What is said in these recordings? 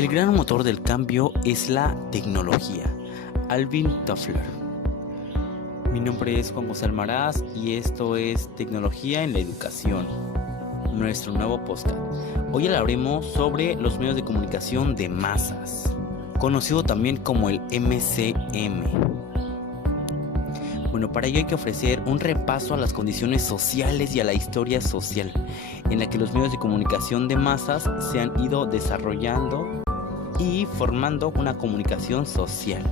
El gran motor del cambio es la tecnología. Alvin Toffler. Mi nombre es Juan José Almaraz y esto es Tecnología en la Educación, nuestro nuevo podcast. Hoy hablaremos sobre los medios de comunicación de masas, conocido también como el MCM. Bueno, para ello hay que ofrecer un repaso a las condiciones sociales y a la historia social, en la que los medios de comunicación de masas se han ido desarrollando y formando una comunicación social.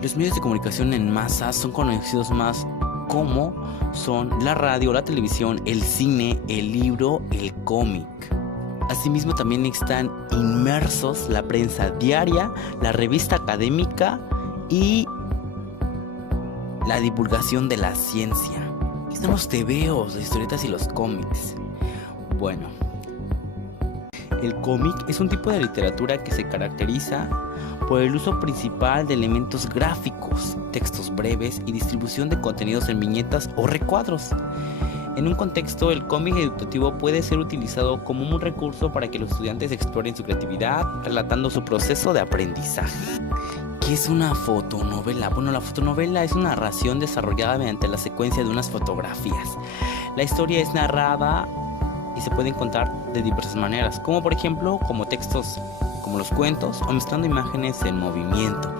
Los medios de comunicación en masas son conocidos más como son la radio, la televisión, el cine, el libro, el cómic. Asimismo también están inmersos la prensa diaria, la revista académica y la divulgación de la ciencia. ¿Qué son los tebeos, las historietas y los cómics? Bueno, el cómic es un tipo de literatura que se caracteriza por el uso principal de elementos gráficos, textos breves y distribución de contenidos en viñetas o recuadros. En un contexto, el cómic educativo puede ser utilizado como un recurso para que los estudiantes exploren su creatividad, relatando su proceso de aprendizaje. ¿Qué es una fotonovela? Bueno, la fotonovela es una narración desarrollada mediante la secuencia de unas fotografías. La historia es narrada y se puede contar de diversas maneras, como por ejemplo, como textos, como los cuentos, o mostrando imágenes en movimiento.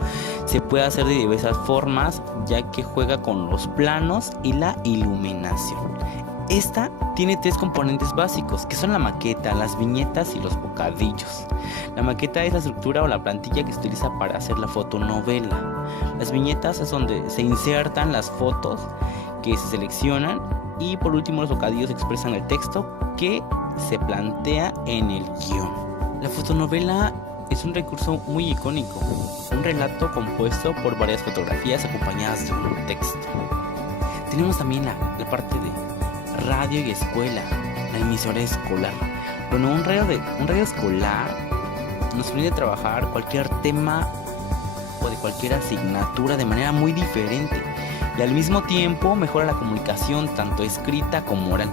Se puede hacer de diversas formas, ya que juega con los planos y la iluminación. Esta tiene tres componentes básicos, que son la maqueta, las viñetas y los bocadillos. La maqueta es la estructura o la plantilla que se utiliza para hacer la fotonovela. Las viñetas es donde se insertan las fotos que se seleccionan, y por último los bocadillos expresan el texto que se plantea en el guión. La fotonovela es un recurso muy icónico, un relato compuesto por varias fotografías acompañadas de un texto. Tenemos también la parte de radio y escuela, la emisora escolar. Bueno, un radio escolar nos permite trabajar cualquier tema o de cualquier asignatura de manera muy diferente, y al mismo tiempo mejora la comunicación tanto escrita como oral.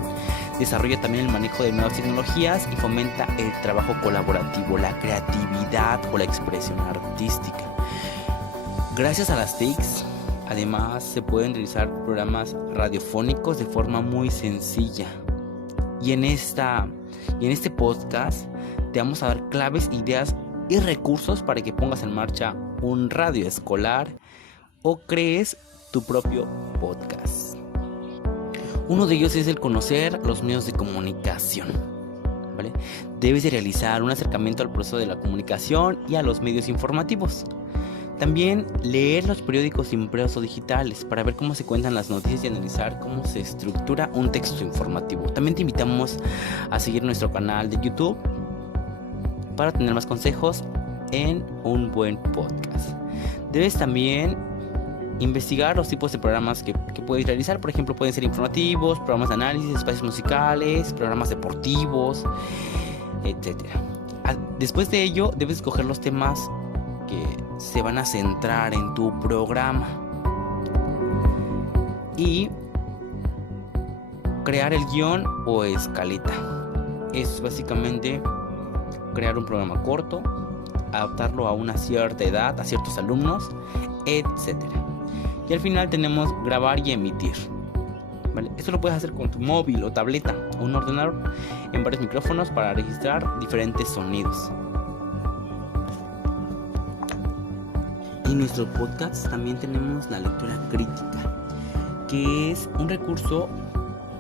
Desarrolla también el manejo de nuevas tecnologías y fomenta el trabajo colaborativo, la creatividad o la expresión artística. Gracias a las TICs, además se pueden realizar programas radiofónicos de forma muy sencilla. Y en este podcast te vamos a dar claves, ideas y recursos para que pongas en marcha un radio escolar o crees tu propio podcast. Uno de ellos es el conocer los medios de comunicación, ¿vale? Debes de realizar un acercamiento al proceso de la comunicación y a los medios informativos. También leer los periódicos impresos o digitales para ver cómo se cuentan las noticias y analizar cómo se estructura un texto informativo. También te invitamos a seguir nuestro canal de YouTube para tener más consejos en un buen podcast. Debes también investigar los tipos de programas que puedes realizar. Por ejemplo, pueden ser informativos, programas de análisis, espacios musicales, programas deportivos, etc. Después de ello, debes escoger los temas que se van a centrar en tu programa y crear el guión o escaleta. Es básicamente crear un programa corto, adaptarlo a una cierta edad, a ciertos alumnos, etc. Y al final tenemos grabar y emitir, ¿vale? Esto lo puedes hacer con tu móvil o tableta o un ordenador en varios micrófonos para registrar diferentes sonidos. En nuestro podcast también tenemos la lectura crítica, que es un recurso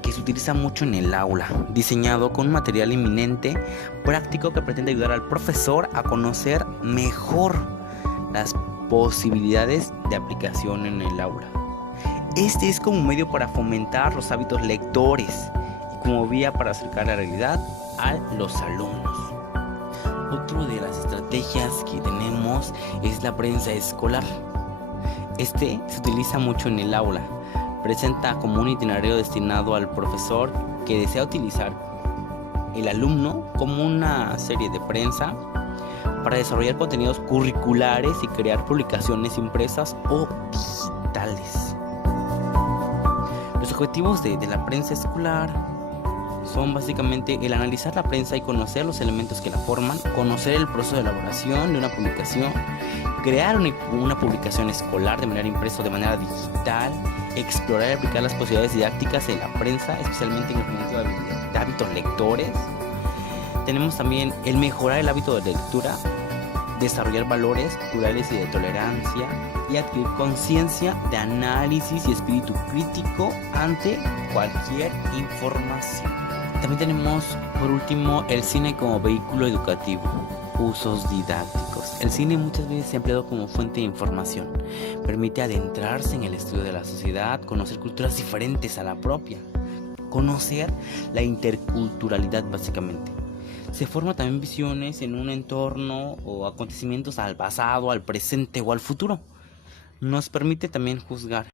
que se utiliza mucho en el aula, diseñado con un material eminente, práctico, que pretende ayudar al profesor a conocer mejor las posibilidades de aplicación en el aula. Este es como un medio para fomentar los hábitos lectores y como vía para acercar la realidad a los alumnos. Otra de las estrategias que tenemos es la prensa escolar. Se utiliza mucho en el aula. Presenta como un itinerario destinado al profesor que desea utilizar el alumno como una serie de prensa para desarrollar contenidos curriculares y crear publicaciones impresas o digitales. Los objetivos de la prensa escolar son básicamente el analizar la prensa y conocer los elementos que la forman, conocer el proceso de elaboración de una publicación, crear una publicación escolar de manera impresa o de manera digital, explorar y aplicar las posibilidades didácticas en la prensa, especialmente en el fomento de hábitos lectores. Tenemos también el mejorar el hábito de lectura, desarrollar valores culturales y de tolerancia y adquirir conciencia de análisis y espíritu crítico ante cualquier información. También tenemos, por último, el cine como vehículo educativo, usos didácticos. El cine muchas veces se ha empleado como fuente de información. Permite adentrarse en el estudio de la sociedad, conocer culturas diferentes a la propia, conocer la interculturalidad básicamente. Se forman también visiones en un entorno o acontecimientos al pasado, al presente o al futuro. Nos permite también juzgar